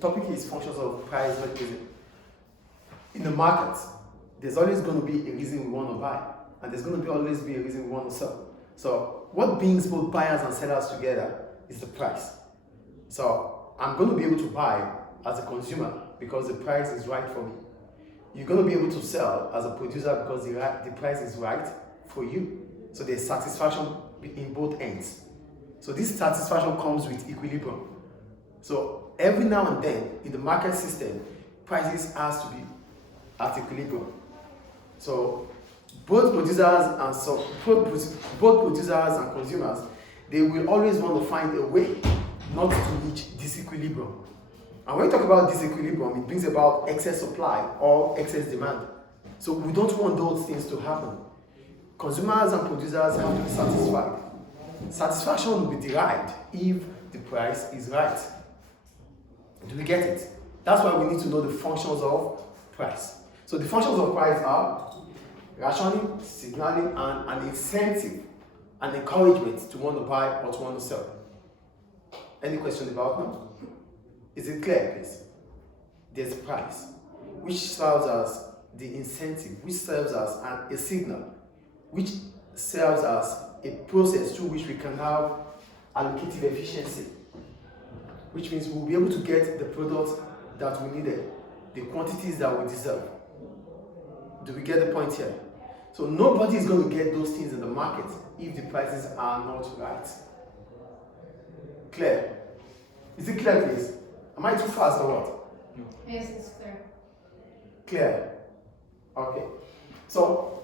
topic is functions of price mechanism. In the market, there's always going to be a reason we want to buy, and there's going to always be a reason we want to sell. So what brings both buyers and sellers together is the price. So I'm going to be able to buy as a consumer because the price is right for me. You're going to be able to sell as a producer because the price is right for you. So there's satisfaction in both ends. So this satisfaction comes with equilibrium. So every now and then in the market system, prices has to be at equilibrium. So both producers and consumers, they will always want to find a way not to reach disequilibrium. And when we talk about disequilibrium, it brings about excess supply or excess demand. So we don't want those things to happen. Consumers and producers have to be satisfied. Satisfaction will be derived if the price is right. Do we get it? That's why we need to know the functions of price. So the functions of price are rationing, signaling, and an incentive, an encouragement to want to buy or to want to sell. Any question about that? Is it clear, please? There's price, which serves as the incentive, which serves as a signal, which serves as a process through which we can have allocative efficiency, which means we'll be able to get the products that we needed, the quantities that we deserve. Do we get the point here? So nobody is going to get those things in the market if the prices are not right. Clear? Is it clear, please? Am I too fast or what? No. Yes, it's clear. Clear? Okay. So,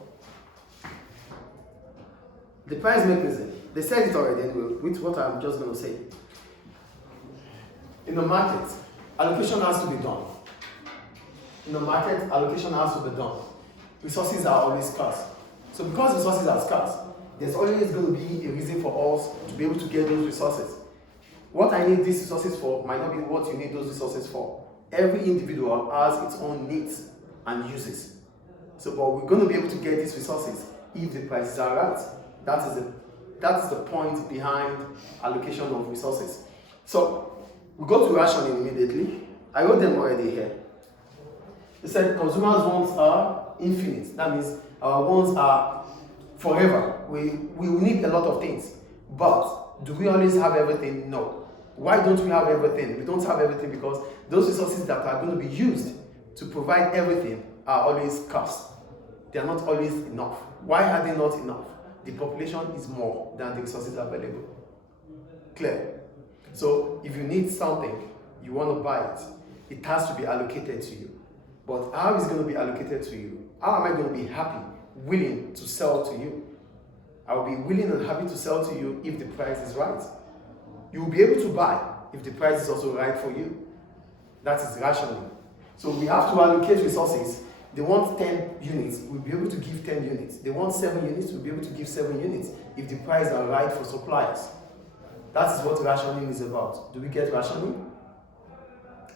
the price mechanism, they said it already anyway, with what I'm just going to say. In the market, allocation has to be done. In the market, allocation has to be done. Resources are always scarce. So because resources are scarce, there's always going to be a reason for us to be able to get those resources. What I need these resources for might not be what you need those resources for. Every individual has its own needs and uses. So, but we're going to be able to get these resources if the prices are right. That is the point behind allocation of resources. So, we go to rationing immediately. I wrote them already here. They said consumers' wants are infinite. That means our wants are forever. We need a lot of things. But do we always have everything? No. Why don't we have everything? We don't have everything because those resources that are going to be used to provide everything are always scarce. They are not always enough. Why are they not enough? The population is more than the resources available. Clear? So if you need something, you want to buy it, it has to be allocated to you. But how is it going to be allocated to you? How am I going to be happy, willing to sell to you? I will be willing and happy to sell to you if the price is right. You will be able to buy if the price is also right for you. That is rationing. So we have to allocate resources. They want 10 units, we'll be able to give 10 units. They want 7 units, we'll be able to give 7 units if the prices are right for suppliers. That is what rationing is about. Do we get rationing?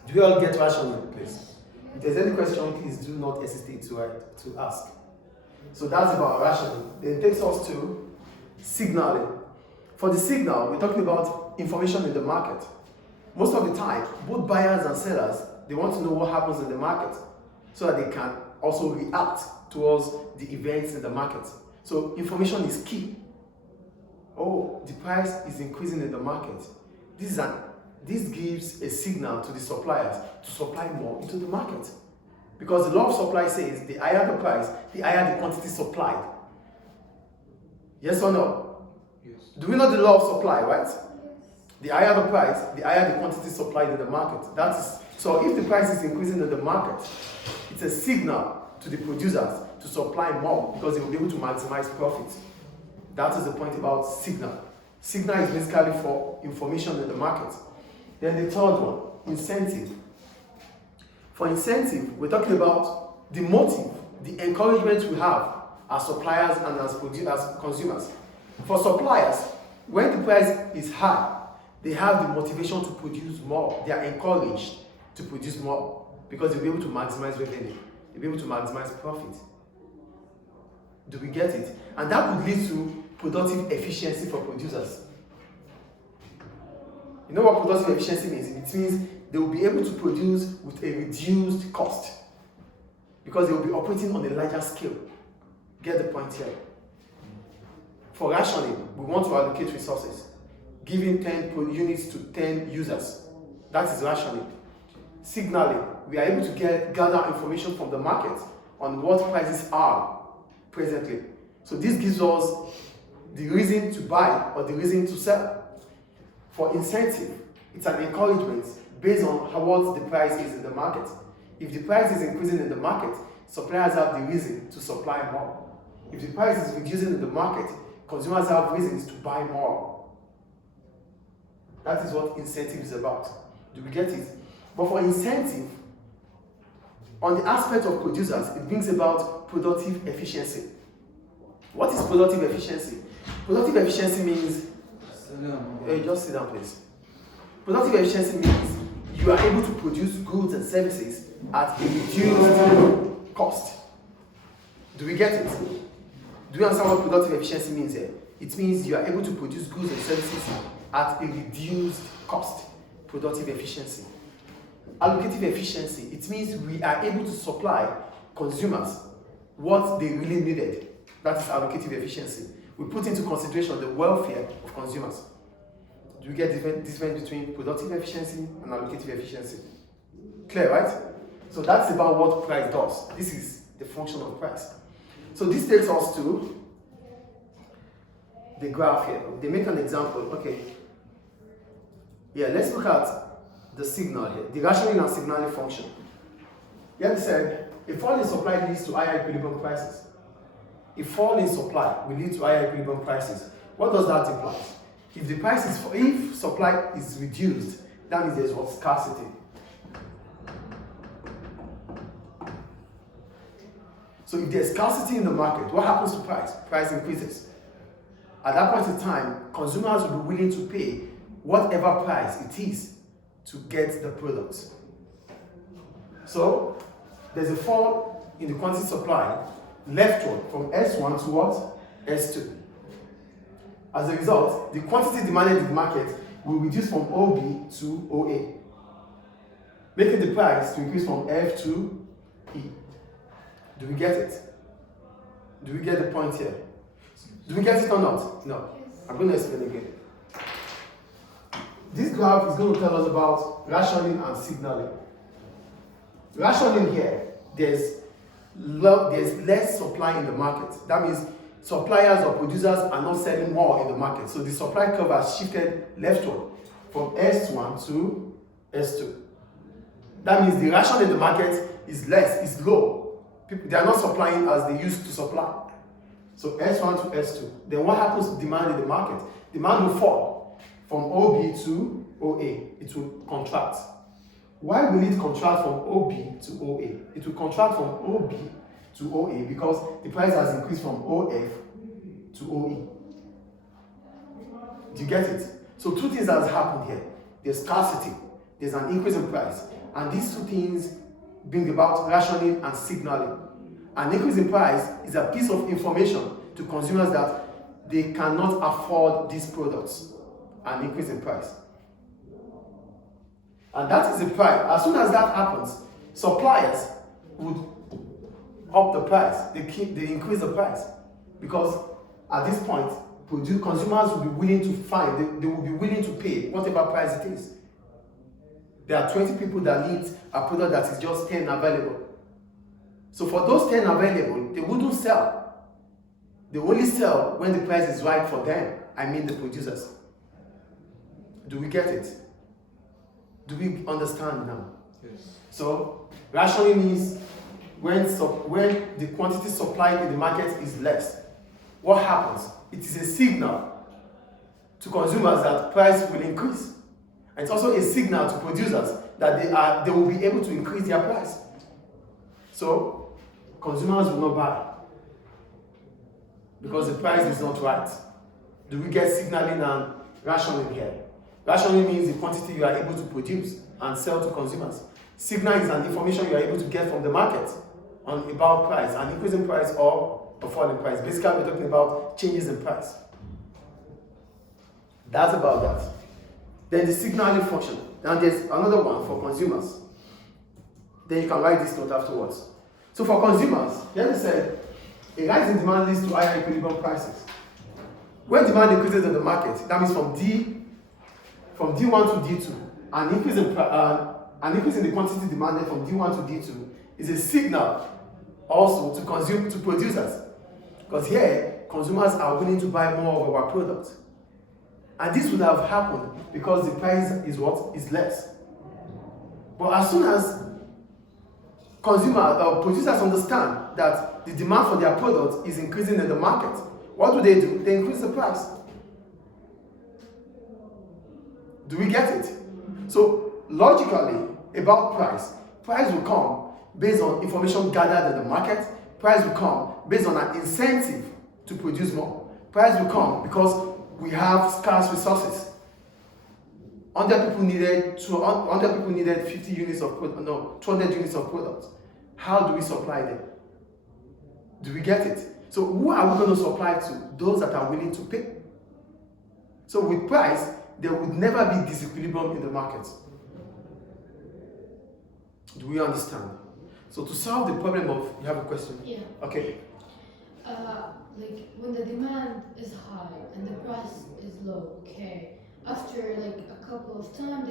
Do we all get rationing, please? If there's any question, please do not hesitate to ask. So that's about rationing. Then it takes us to signaling. For the signal, we're talking about information in the market. Most of the time, both buyers and sellers, they want to know what happens in the market so that they can also react towards the events in the market. So information is key. Oh, the price is increasing in the market. This gives a signal to the suppliers to supply more into the market. Because the law of supply says the higher the price, the higher the quantity supplied. Yes or no? Yes. Do we know the law of supply, right? The higher the price, the higher the quantity supplied in the market. So if the price is increasing in the market, it's a signal to the producers to supply more because they will be able to maximize profits. That is the point about signal. Signal is basically for information in the market. Then the third one, incentive. For incentive, we're talking about the motive, the encouragement we have as suppliers and as consumers. For suppliers, when the price is high, they have the motivation to produce more. They are encouraged to produce more because they'll be able to maximize revenue. They'll be able to maximize profit. Do we get it? And that would lead to productive efficiency for producers. You know what productive efficiency means? It means they will be able to produce with a reduced cost because they will be operating on a larger scale. Get the point here? For rationing, we want to allocate resources, giving 10 units to 10 users. That is rationing. Signaling, we are able to gather information from the market on what prices are presently. So this gives us the reason to buy or the reason to sell. For incentive, it's an encouragement based on what the price is in the market. If the price is increasing in the market, suppliers have the reason to supply more. If the price is reducing in the market, consumers have reasons to buy more. That is what incentive is about. Do we get it? But for incentive, on the aspect of producers, it brings about productive efficiency. What is productive efficiency? Productive efficiency means, just sit down please. Productive efficiency means you are able to produce goods and services at a reduced cost. Do we get it? Do you understand what productive efficiency means here? It means you are able to produce goods and services at a reduced cost. Productive efficiency. Allocative efficiency, it means we are able to supply consumers what they really needed. That is allocative efficiency. We put into consideration the welfare of consumers. Do you get the difference between productive efficiency and allocative efficiency? Clear, right? So that's about what price does. This is the function of price. So this takes us to the graph here. They make an example. Okay. Yeah, let's look at the signal here, the rationing and signaling function. Here they said, a fall in supply leads to higher equilibrium prices. A fall in supply will lead to higher equilibrium prices. What does that imply? If supply is reduced, that means there's what? Scarcity. So if there's scarcity in the market, what happens to price? Price increases. At that point in time, consumers will be willing to pay whatever price it is to get the products. So there's a fall in the quantity supply leftward from S1 to what? S2. As a result, the quantity demanded in the market will reduce from OB to OA, making the price to increase from F to E. Do we get it? Do we get the point here? Do we get it or not? No. I'm going to explain again. This graph is going to tell us about rationing and signaling. Rationing here, there's less supply in the market. That means suppliers or producers are not selling more in the market. So the supply curve has shifted leftward from S1 to S2. That means the ration in the market is less, is low. They are not supplying as they used to supply. So S1 to S2. Then what happens to demand in the market? Demand will fall from OB to OA. It will contract. Why will it contract from OB to OA? It will contract from OB to OA because the price has increased from OF to OE. Do you get it? So two things has happened here. There's scarcity, there's an increase in price, and these two things bring about rationing and signaling. An increase in price is a piece of information to consumers that they cannot afford these products. An increase in price. And that is the price. As soon as that happens, suppliers would up the price. They increase the price. Because at this point, consumers will be willing to find, they will be willing to pay whatever price it is. There are 20 people that need a product that is just 10 available. So for those 10 available, they wouldn't sell. They only sell when the price is right for them. I mean the producers. Do we get it? Do we understand now? Yes. So rationing means when the quantity supplied in the market is less, what happens? It is a signal to consumers that price will increase. And it's also a signal to producers that they will be able to increase their price. So consumers will not buy because the price is not right. Do we get signaling and rationing here? Rationing means the quantity you are able to produce and sell to consumers. Signal is an information you are able to get from the market about price, an increase in price or a fall in price. Basically, we're talking about changes in price. That's about that. Then the signaling function. Now there's another one for consumers. Then you can write this note afterwards. So for consumers, like I said, a rise in demand leads to higher equilibrium prices. When demand increases in the market, that means from D1 to D2, an increase in the quantity demanded from D1 to D2 is a signal also to producers. Because here, consumers are willing to buy more of our products. And this would have happened because the price is what? Is less. But as soon as producers understand that the demand for their product is increasing in the market, what do? They increase the price. Do we get it? So logically, about price will come based on information gathered in the market. Price will come based on an incentive to produce more. Price will come because we have scarce resources. 100 people needed 50 units of product, no, 200 units of products. How do we supply them? Do we get it? So who are we going to supply to? Those that are willing to pay. So with price, there would never be disequilibrium in the market. Do we understand? So to solve the problem of, you have a question? Yeah. Okay. Like when the demand is high and the price is low, okay. After like a couple of time,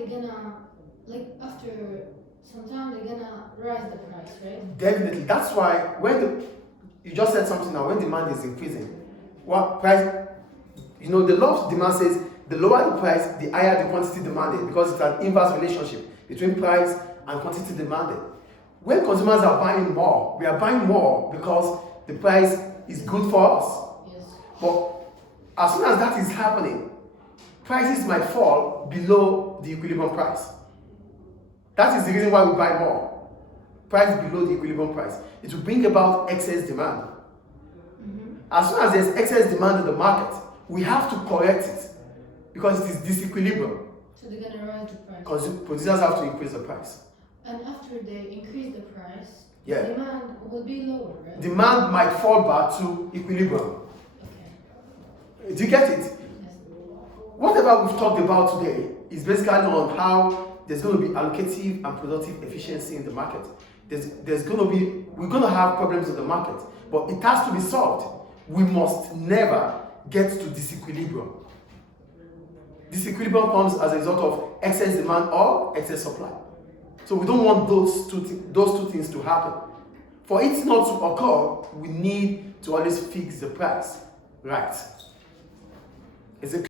after some time they're gonna rise the price, right? Definitely. That's why you just said something now, when demand is increasing, what price, the law of demand says the lower the price, the higher the quantity demanded, because it's an inverse relationship between price and quantity demanded. When consumers are buying more, we are buying more because the price is good for us. Yes. But as soon as that is happening, prices might fall below the equilibrium price. That is the reason why we buy more. Price below the equilibrium price. It will bring about excess demand. Mm-hmm. As soon as there's excess demand in the market, we have to correct it because it is disequilibrium. So they're gonna rise the price. Because producers have to increase the price. And after they increase the price, Yeah. demand will be lower, right? Demand might fall back to equilibrium. Okay. Do you get it? Yes. Whatever we've talked about today is basically on how there's going to be allocative and productive efficiency in the market. We're going to have problems in the market, but it has to be solved. We must never get to disequilibrium. Disequilibrium comes as a result of excess demand or excess supply. So we don't want those two things to happen. For it not to occur, we need to always fix the price right. Is it